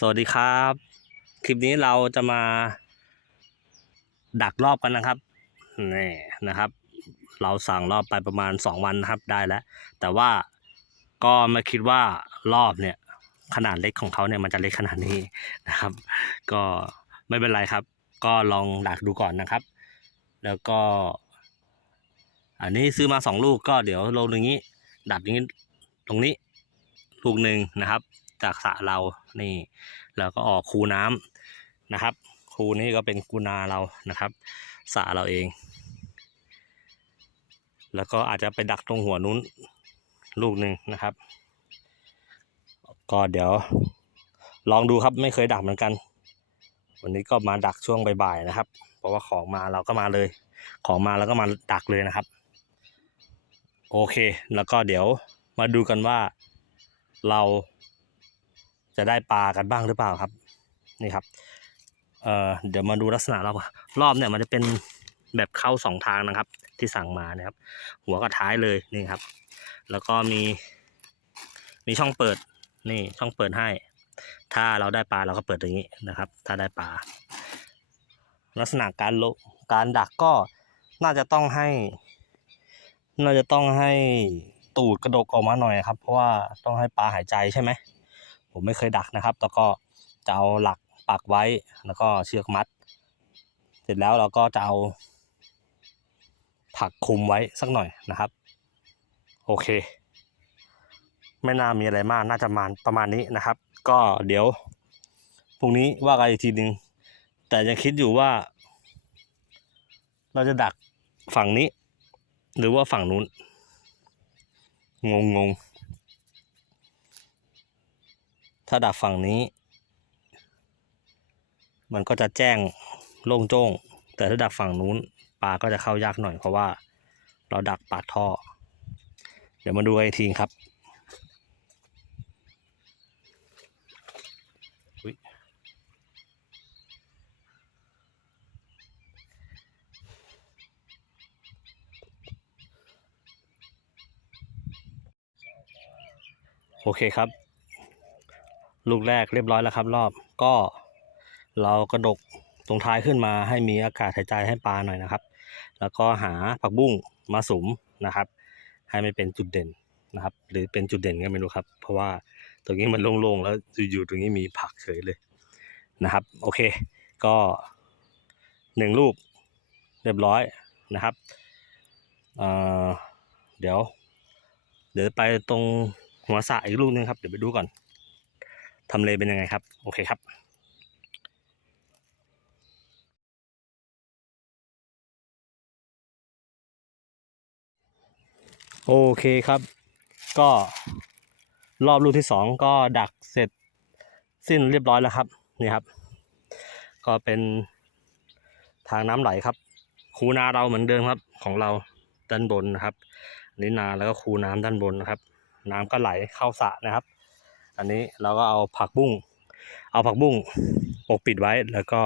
สวัสดีครับ คลิปนี้เราจะมา ดักรอบกันนะครับนี่นะครับ เราสั่งรอบไปประมาณสองวันนะครับได้แล้ว แต่ว่าก็ไม่คิดว่ารอบเนี่ย ขนาดเล็กของเขาเนี่ยมันจะเล็กขนาดนี้นะครับ ก็ไม่เป็นไรครับ ก็ลองดักดูก่อนนะครับ แล้วก็ อันนี้ซื้อมาสองลูกก็เดี๋ยวลงตรงนี้ ดักอย่างนี้ตรงนี้ลูกหนึ่งนะครับ จากสระเรานี่ แล้วก็ออกคูน้ำนะครับ คูนี้ก็เป็นคูนาเรานะครับสระเราเอง แล้วก็อาจจะไปดักตรงหัวนู้นลูกหนึ่งนะครับ ก็เดี๋ยวลองดูครับไม่เคยดักเหมือนกัน วันนี้ก็มาดักช่วงบ่ายๆนะครับ เพราะว่าของมาเราก็มาเลย ของมาแล้วก็มาดักเลยนะครับ โอเค แล้วก็เดี๋ยวมาดูกันว่าเรา จะได้ปลากันบ้างหรือเปล่าครับนี่ครับเอ่อเดี๋ยวมาดูลักษณะรอบรอบเนี่ยมันจะเป็นแบบเข้าสองทางนะครับ ที่สั่งมานะครับ หัวกับท้ายเลยนี่ครับ แล้วก็มี มีช่องเปิดนี่ช่องเปิดให้ ถ้าเราได้ปลาเราก็เปิดอย่างนี้นะครับ ถ้าได้ปลาลักษณะการโลการดักก็น่าจะต้องให้ น่าจะต้องให้ตูดกระดกออกมาหน่อยครับ เพราะว่าต้องให้ปลาหายใจใช่ไหม ผมไม่เคยดักนะครับ แล้วก็จะเอาหลักปักไว้แล้วก็เชือกมัด เสร็จแล้วเราก็จะเอาผักคลุมไว้สักหน่อยนะครับ โอเค ไม่น่ามีอะไรมากน่าจะประมาณประมาณนี้นะครับ ก็เดี๋ยวพรุ่งนี้ว่ากันอีกทีหนึ่งแต่ยังคิดอยู่ว่า เราจะดักฝั่งนี้ หรือว่าฝั่งนู้นงงงๆ ถ้าดักฝั่งนี้ มันก็จะแจ้งโล่งโจ้ง แต่ถ้าดักฝั่งนู้นปลาก็จะเข้ายากหน่อยเพราะว่า เราดักปากท่อ เดี๋ยวมาดูกันอีกทีครับอุ๊ยโอเคครับ ลูกแรกเรียบร้อยแล้วครับ รอบก็เรากระดกตรงท้ายขึ้นมาให้มีอากาศหายใจให้ปลาหน่อยนะครับ แล้วก็หาผักบุ้งมาสุมนะครับ ให้ไม่เป็นจุดเด่นนะครับ หรือเป็นจุดเด่นก็ไม่รู้ครับ เพราะว่าตรงนี้มันโล่งๆแล้วอยู่ๆตรงนี้มีผักเฉยเลยนะครับ โอเค ก็หนึ่งลูกเรียบร้อยนะครับเอ่อเดี๋ยว เดี๋ยวไปตรงหัวสระอีกลูกนึงครับ เดี๋ยวไปดูก่อน ทำเลเป็นยังไงครับ โอเคครับโอเคครับ ก็รอบลูกที่สองก็ดักเสร็จสิ้นเรียบร้อยแล้วครับนี่ครับ ก็เป็นทางน้ำไหลครับ คูนาเราเหมือนเดิมครับ ของเราด้านบนนะครับนนี้นาแล้วก็คูน้ำด้านบนนะครับ น้ำก็ไหลเข้าสระนะครับ อันนี้เราก็เอาผักบุ้ง เอาผักบุ้งปกปิดไว้แล้วก็